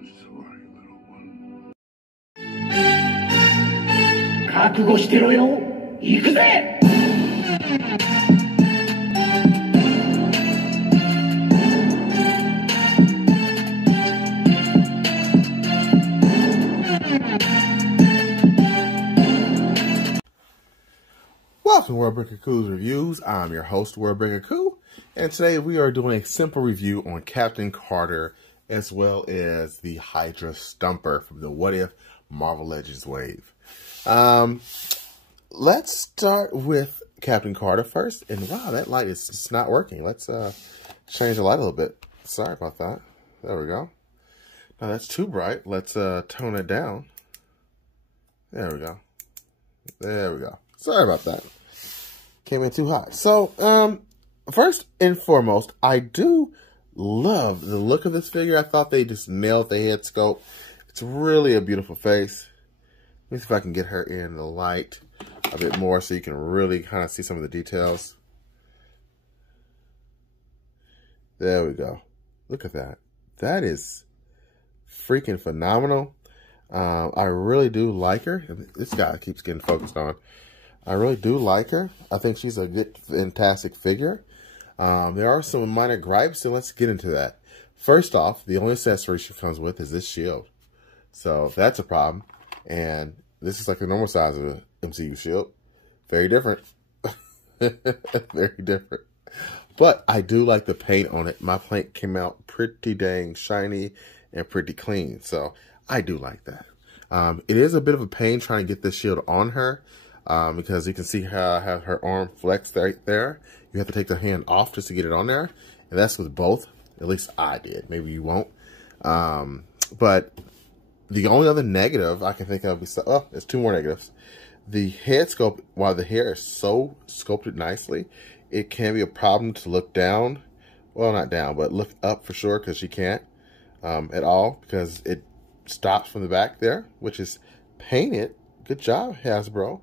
sorry, little one. 覚悟してろよ。行くぜ。Welcome to Worldbreaker Coo's Reviews. I'm your host, Worldbreaker Coo, and today we are doing a simple review on Captain Carter as well as the Hydra Stomper from the What If Marvel Legends wave. Let's start with Captain Carter first. And wow, that light is just not working. Let's change the light a little bit. Sorry about that. There we go. Now that's too bright. Let's tone it down. There we go. There we go. Sorry about that. Came in too hot. So, first and foremost, I do love the look of this figure. I thought they just nailed the head sculpt. It's really a beautiful face. Let me see if I can get her in the light a bit more so you can really kind of see some of the details. There we go. Look at that. That is freaking phenomenal. I really do like her. This guy keeps getting focused on. I really do like her. I think she's a good, fantastic figure. There are some minor gripes, and let's get into that. First off, the only accessory she comes with is this shield. So that's a problem. And this is like the normal size of the MCU shield. Very different. Very different. But I do like the paint on it. My paint came out pretty dang shiny and pretty clean. So I do like that. It is a bit of a pain trying to get this shield on her. Because you can see how I have her arm flexed right there. You have to take the hand off just to get it on there. And that's with both. At least I did. Maybe you won't. But the only other negative I can think of is, oh, there's two more negatives. The head sculpt, while the hair is so sculpted nicely, it can be a problem to look down. Well, not down, but look up for sure, because she can't at all, because it stops from the back there, which is painted. Good job, Hasbro.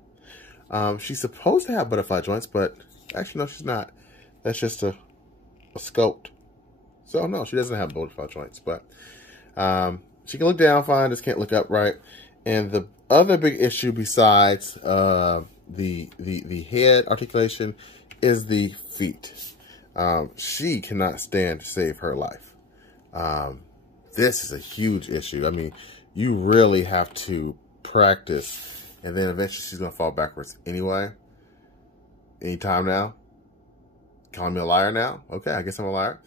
She's supposed to have butterfly joints, but actually, no, she's not. That's just a sculpt. So, no, she doesn't have butterfly joints, but she can look down fine, just can't look up right. And the other big issue besides the head articulation is the feet. She cannot stand to save her life. This is a huge issue. I mean, you really have to practice. And then eventually she's going to fall backwards anyway. Anytime now. Calling me a liar now? Okay, I guess I'm a liar.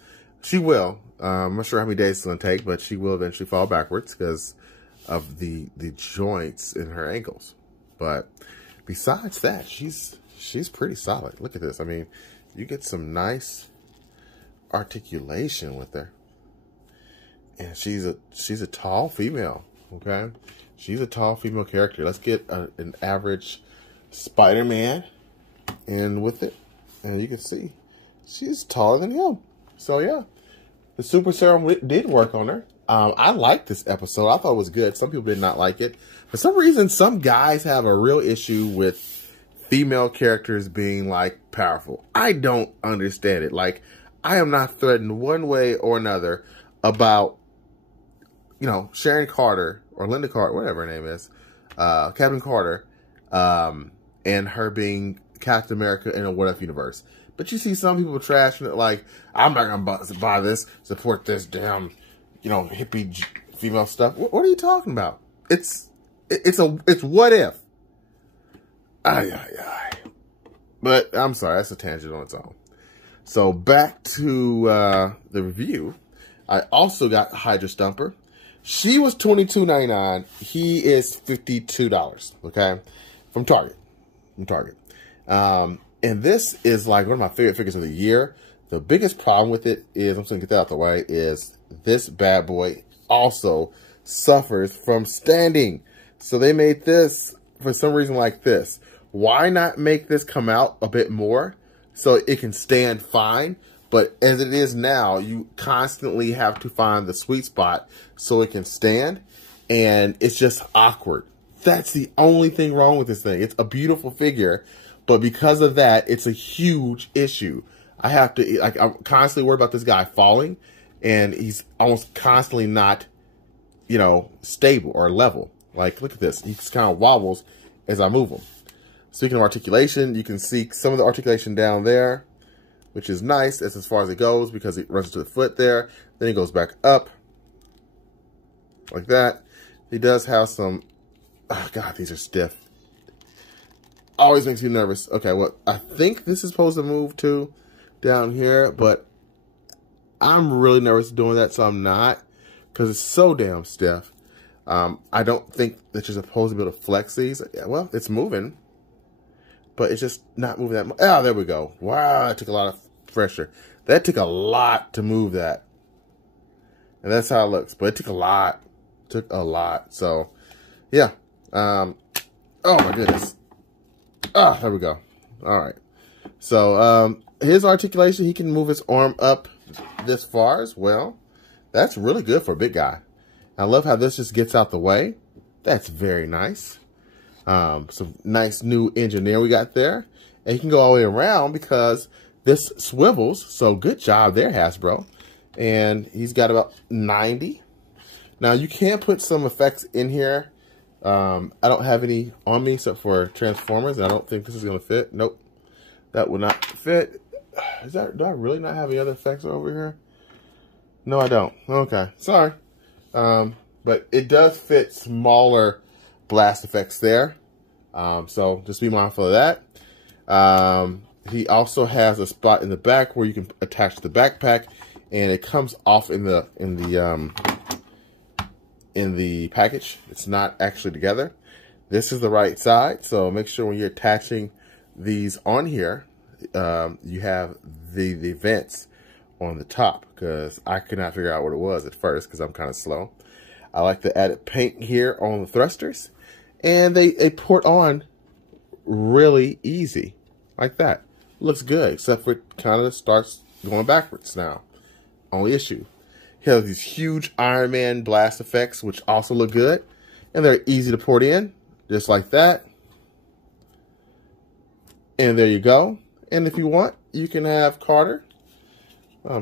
She will. I'm not sure how many days it's going to take, but she will eventually fall backwards because of the joints in her ankles. But besides that, she's pretty solid. Look at this. I mean, you get some nice articulation with her. And she's a tall female, okay? She's a tall female character. Let's get an average Spider-Man in with it. And you can see she's taller than him. So, yeah. The Super Serum did work on her. I liked this episode. I thought it was good. Some people did not like it. For some reason, some guys have a real issue with female characters being, like, powerful. I don't understand it. Like, I am not threatened one way or another about, you know, Sharon Carter or Linda Carter, whatever her name is, Captain Carter, and her being Captain America in a What If universe. But you see some people trashing it like, I'm not going to buy this, support this damn, you know, hippie female stuff. What are you talking about? It's What If. But I'm sorry, that's a tangent on its own. So back to the review. I also got Hydra Stomper. She was $22.99. He is $52, okay? From Target. And this is like one of my favorite figures of the year. The biggest problem with it is, I'm just going to get that out of the way, is this bad boy also suffers from standing. So they made this for some reason like this. Why not make this come out a bit more so it can stand fine? But as it is now, you constantly have to find the sweet spot so it can stand. And it's just awkward. That's the only thing wrong with this thing. It's a beautiful figure. But because of that, it's a huge issue. I have to, like, I'm constantly worried about this guy falling. And he's almost constantly not, you know, stable or level. Like, look at this. He just kind of wobbles as I move him. Speaking of articulation, you can see some of the articulation down there, which is nice. That's as far as it goes because it runs to the foot there. Then it goes back up like that. He does have some, oh God, these are stiff. Always makes me nervous. Okay, well, I think this is supposed to move too down here, but I'm really nervous doing that, so I'm not, because it's so damn stiff. I don't think that you're supposed to be able to flex these. Well, it's moving, but it's just not moving that much. Oh, there we go. Wow, that took a lot of pressure. That took a lot to move that. And that's how it looks, but it took a lot. Took a lot. So, yeah. Oh, my goodness. Ah, there we go. All right. So, his articulation, he can move his arm up this far as well. That's really good for a big guy. I love how this just gets out the way. That's very nice. Some nice new engineer we got there. And he can go all the way around because this swivels. So good job there, Hasbro. And he's got about 90. Now you can put some effects in here. I don't have any on me except for Transformers. I don't think this is going to fit. Nope. That would not fit. Do I really not have any other effects over here? No, I don't. Okay. Sorry. But it does fit smaller blast effects there. So just be mindful of that. He also has a spot in the back where you can attach the backpack, and it comes off in the package. It's not actually together. This is the right side, so make sure when you're attaching these on here, you have the vents on the top, because I could not figure out what it was at first because I'm kind of slow. I like the added paint here on the thrusters, and they port on really easy like that. Looks good, except for it kind of starts going backwards now. Only issue, he has these huge Iron Man blast effects, which also look good, and they're easy to port in, just like that. And there you go. And if you want, you can have Carter,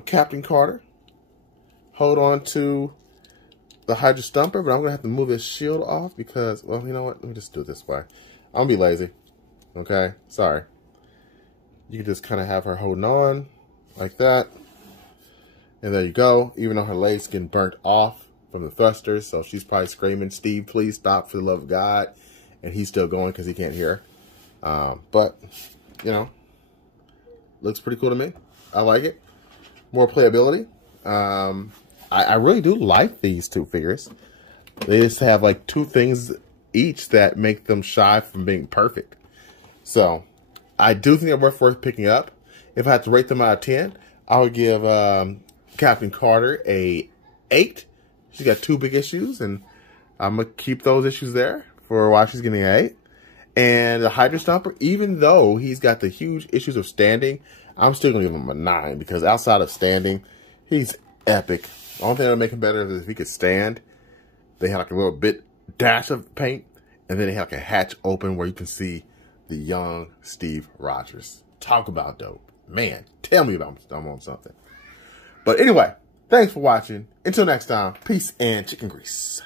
Captain Carter, hold on to the Hydra Stomper, but I'm going to have to move this shield off because, well, you know what? Let me just do it this way. I'm going to be lazy. Okay? Sorry. You can just kind of have her holding on like that. And there you go. Even though her leg's getting burnt off from the thrusters, so she's probably screaming, "Steve, please stop for the love of God." And he's still going because he can't hear. But, you know, looks pretty cool to me. I like it. More playability. I really do like these two figures. They just have like two things each that make them shy from being perfect. So I do think they're worth picking up. If I had to rate them out of 10, I would give Captain Carter a 8. She's got 2 big issues, and I'm going to keep those issues there for why she's getting an 8. And the Hydra Stomper, even though he's got the huge issues of standing, I'm still going to give him a 9, because outside of standing, he's epic. The only thing that would make him better is if he could stand. They had like a little bit dash of paint, and then they had like a hatch open where you can see the young Steve Rogers. Talk about dope. Man, tell me about I'm on something. But anyway, thanks for watching. Until next time, peace and chicken grease.